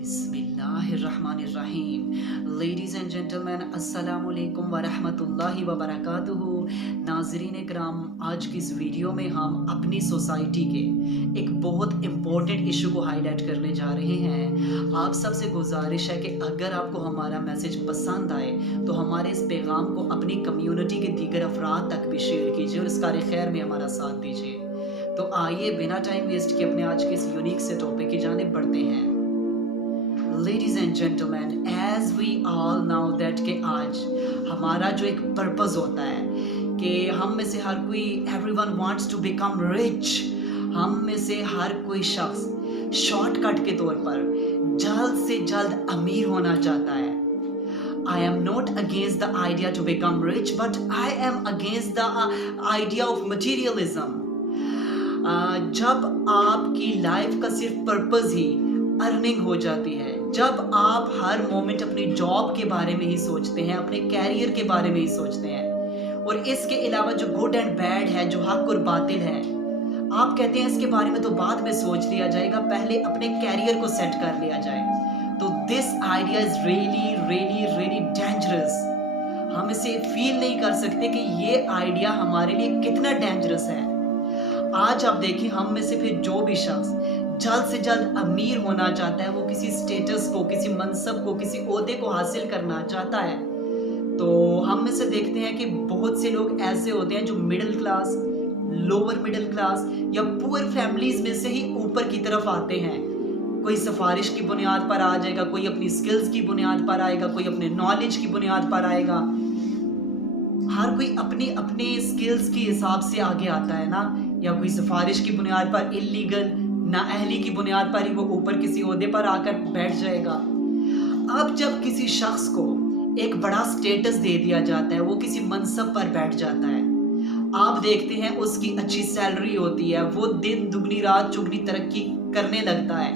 बिस्मिल्लाहिर्रहमानिर्रहीम। Ladies and gentleman, अस्सलामुअलैकुम वरहमतुल्लाहि वबरकातुहू। नाज़रीन कराम, आज की इस वीडियो में हम अपनी सोसाइटी के एक बहुत इम्पोर्टेंट इशू को हाईलाइट करने जा रहे हैं। आप सबसे गुजारिश है कि अगर आपको हमारा मैसेज पसंद आए तो हमारे इस पैगाम को अपनी कम्युनिटी के दीगर अफराद तक भी शेयर कीजिए और इस कार खैर में हमारा साथ दीजिए। तो आइए बिना टाइम वेस्ट किए अपने आज के इस यूनिक से टॉपिक की जानिब बढ़ते हैं। Ladies and gentlemen, as we all know that कि आज हमारा जो एक पर्पस होता है कि हम में से हर कोई everyone wants to become rich, हम में से हर कोई शख्स शॉर्टकट के तौर पर जल्द से जल्द अमीर होना चाहता है। I am not against the idea to become rich, but I am against the idea of materialism. जब आपकी लाइफ का सिर्फ पर्पस ही अर्निंग हो जाती है, जब आप हर मोमेंट अपनी जॉब के बारे में ही सोचते हैं, अपने कैरियर के बारे में ही सोचते हैं और इसके अलावा जो गुड एंड बैड है, जो हक और बातिल है, आप कहते हैं इसके बारे में तो बाद में सोच लिया जाएगा, पहले अपने कैरियर को सेट कर लिया जाए। तो this idea is really really really dangerous. हम इसे फील नहीं कर सकते कि ये आइडिया हमारे लिए कितना डेंजरस है। आज आप देखिए, हम में से फिर जो भी शख्स जल्द से जल्द अमीर होना चाहता है, वो किसी स्टेटस को, किसी मनसब को, किसी ओहदे को हासिल करना चाहता है, तो हम में से देखते हैं कि बहुत से लोग ऐसे होते हैं जो middle class, lower middle class या पुअर फैमिलीज में से ही ऊपर की तरफ आते हैं। कोई सिफारिश की बुनियाद पर आ जाएगा, कोई अपनी स्किल्स की बुनियाद पर आएगा, कोई अपने नॉलेज की बुनियाद पर आएगा। हर कोई अपनी अपने स्किल्स के हिसाब से आगे आता है ना, या कोई सिफारिश की बुनियाद पर, इल्लीगल नाअहली की बुनियाद पर ही वो ऊपर किसी ओहदे पर आकर बैठ जाएगा। अब जब किसी शख्स को एक बड़ा स्टेटस दे दिया जाता है, वो किसी मनसब पर बैठ जाता है, आप देखते हैं उसकी अच्छी सैलरी होती है, वो दिन दुगनी रात चुगनी तरक्की करने लगता है,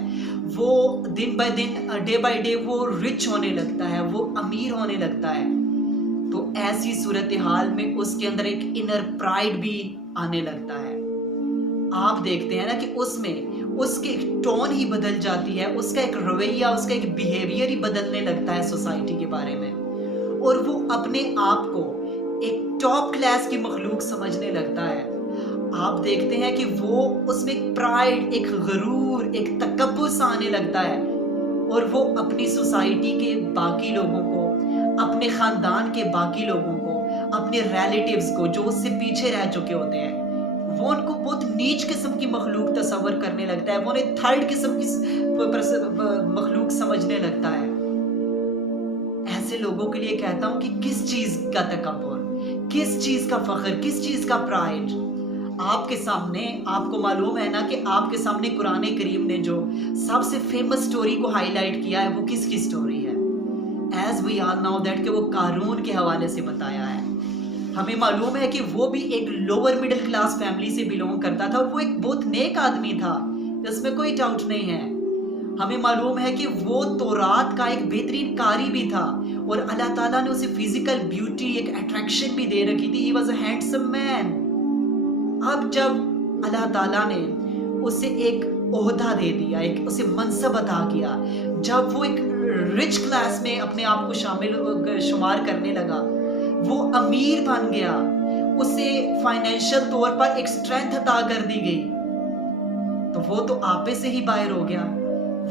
वो दिन बाय दिन, डे बाय डे वो रिच होने लगता है, वो अमीर होने लगता है। तो ऐसी सूरत हाल में उसके अंदर एक इनर प्राइड भी आने लगता है। आप देखते हैं ना कि उसमें उसकी टोन ही बदल जाती है, उसका एक रवैया, उसका एक बिहेवियर ही बदलने लगता है सोसाइटी के बारे में, और वो अपने आप को एक टॉप क्लास की मखलूक समझने लगता है। आप देखते हैं कि वो उसमें एक प्राइड, एक गरूर, एक तकब्बुर सा आने लगता है, और वो अपनी सोसाइटी के बाकी लोगों को, अपने खानदान के बाकी लोगों को, अपने रिलेटिव्स को जो उससे पीछे रह चुके होते हैं, वो उनको बहुत नीच किस्म की मखलूक तस्वर करने लगता है, वो उन्हें थर्ड किस्म की मखलूक समझने लगता है। ऐसे लोगों के लिए कहता हूं कि किस चीज का तकब्बुर, किस चीज का फख्र, किस चीज का प्राइड। आपके सामने, आपको मालूम है ना कि आपके सामने कुरान करीम ने जो सबसे फेमस स्टोरी को हाईलाइट किया है, वो किसकी स्टोरी है? As we all know that कि वो कारून के हवाले से बताया है। हमें मालूम है कि वो भी एक लोअर मिडिल क्लास फैमिली से बिलोंग करता था और वो एक बहुत नेक आदमी था, इसमें कोई डाउट नहीं है। हमें मालूम है कि वो तौरात का एक बेहतरीन कारी भी था और अल्लाह ताला ने उसे फिजिकल ब्यूटी, एक अट्रैक्शन भी दे रखी थी। He was a handsome man. अब जब अल्लाह ताला ने उसे एक ओहदा दे दिया, एक उसे मनसब अता किया, जब वो एक रिच क्लास में अपने आप को शामिल शुमार करने लगा, वो अमीर बन गया, उसे फाइनेंशियल तौर पर एक स्ट्रेंथ अता कर दी गई, तो वो तो आपे से ही बाहर हो गया।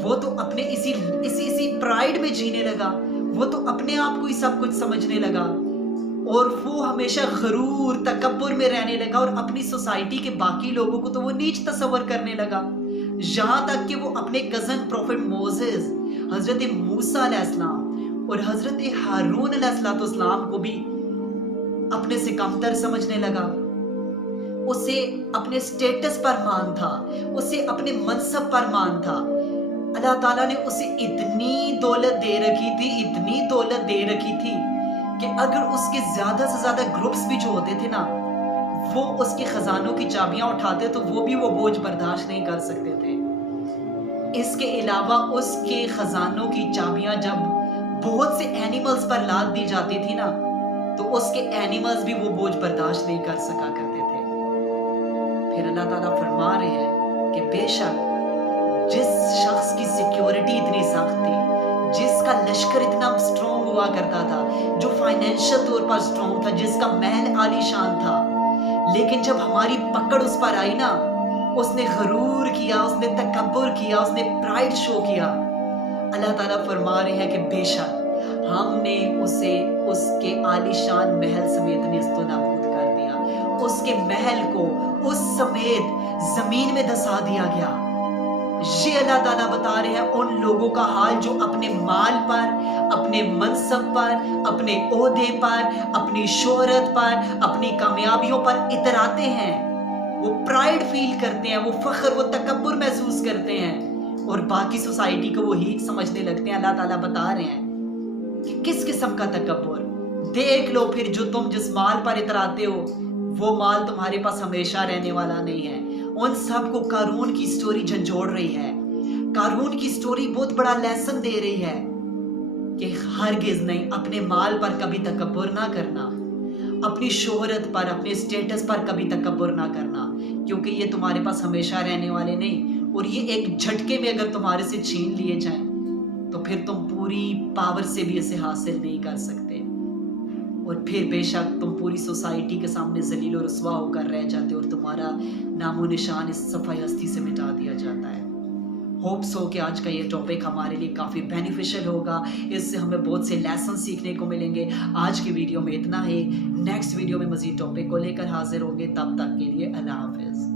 वो तो अपने इसी प्राइड में जीने लगा, वो तो अपने आप को ही सब कुछ समझने लगा, और वो हमेशा गरूर तकब्बुर में रहने लगा, और अपनी सोसाइटी के बाकी लोगों को तो वो नीच तस्वर करने लगा। यहाँ तक कि वो अपने कजन प्रॉफिट मोसेस, हजरत मूसा अलैहिस्सलाम और हजरत हारून अलैहिस्सलाम को भी अपने से कमतर समझने लगा। उसे अपने स्टेटस पर मान था, उसे अपने मनसब पर मान था। अल्लाह ताला ने उसे इतनी दौलत दे रखी थी, इतनी दौलत दे रखी थी कि अगर उसके ज्यादा से ज्यादा ग्रुप्स भी जो होते थे ना, वो उसके खजानों की चाबियां उठाते तो वो भी वो बोझ बर्दाश्त नहीं कर सकते थे। इसके अलावा उसके खजानों की चाबियां जब बहुत से एनिमल्स पर लाद दी जाती थी ना, तो उसके एनिमल्स भी वो बोझ बर्दाश्त नहीं कर सका करते थे। फिर अल्लाह ताला फरमा रहे हैं कि बेशक जिस शख्स की सिक्योरिटी इतनी सख्त थी, लश्कर इतना स्ट्रॉन्ग हुआ करता था, जो फाइनेंशियल तौर पर स्ट्रॉन्ग था, जिसका महल आलीशान था, लेकिन जब हमारी पकड़ उस पर आई ना, उसने गरूर किया, उसने तकब्बुर किया, उसने प्राइड शो किया। अल्लाह ताला फरमा रहे हैं कि बेशक हमने उसे उसके आलीशान महल समेत नेस्तनाबूद कर दिया, उसके महल को उस समेत जमीन में धंसा दिया गया। ये अल्लाह ताला बता रहे हैं उन लोगों का हाल जो अपने माल पर, अपने मनसब पर, अपने ओहदे पर, अपनी शोहरत पर, अपनी कामयाबियों पर इतराते हैं। वो प्राइड फील करते हैं, वो फख्र, वो तकब्बुर महसूस करते हैं और बाकी सोसाइटी को वो हीट समझने लगते हैं। अल्लाह ताला बता रहे हैं कि किस किस्म का तकब्बुर। देख लो फिर, जो तुम जिस माल पर इतराते हो वो माल तुम्हारे पास हमेशा रहने वाला नहीं है। उन सब को कारून की स्टोरी झंझोड़ रही है। कारून की स्टोरी बहुत बड़ा लेसन दे रही है कि हरगिज नहीं, अपने माल पर कभी तकब्बुर ना करना, अपनी शोहरत पर, अपने स्टेटस पर कभी तकब्बुर ना करना, क्योंकि ये तुम्हारे पास हमेशा रहने वाले नहीं, और ये एक झटके में अगर तुम्हारे से छीन लिए जाएं तो फिर तुम पूरी पावर से भी इसे हासिल नहीं कर सकते, और फिर बेशक तुम पूरी सोसाइटी के सामने जलील और रुस्वा होकर रह जाते हो और तुम्हारा नामो निशान इस सफ़ाई हस्ती से मिटा दिया जाता है। होप्स हो कि आज का ये टॉपिक हमारे लिए काफ़ी बेनिफिशियल होगा, इससे हमें बहुत से लेसन सीखने को मिलेंगे। आज की वीडियो में इतना ही, नेक्स्ट वीडियो में मज़ीद टॉपिक को लेकर हाजिर होंगे। तब तक के लिए अल्लाह हाफिज़।